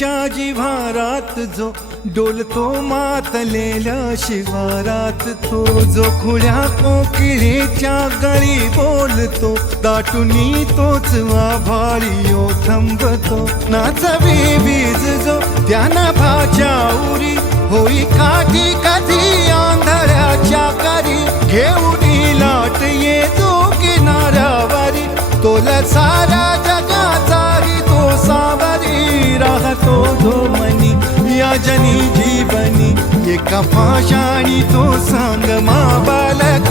मुलीच्या जिव्हारात जो डोलतो मातलेल्या शिवारात, तो जो खुल्या कोकिळेच्या गळी बोलतो, दाटुनी तोच आभाळी ओ थंबतो. नाचवी वीज जो त्या नभाच्या उरी, होई काठी कधी आंधळ्याच्या करी, घेऊन लाट येतो किनाऱ्यावरी, तोला सारा जगाचाही तो सावरी, राहतो धोमनी या जनी जीवनी, एका पाषाणी तो सांग मा बालक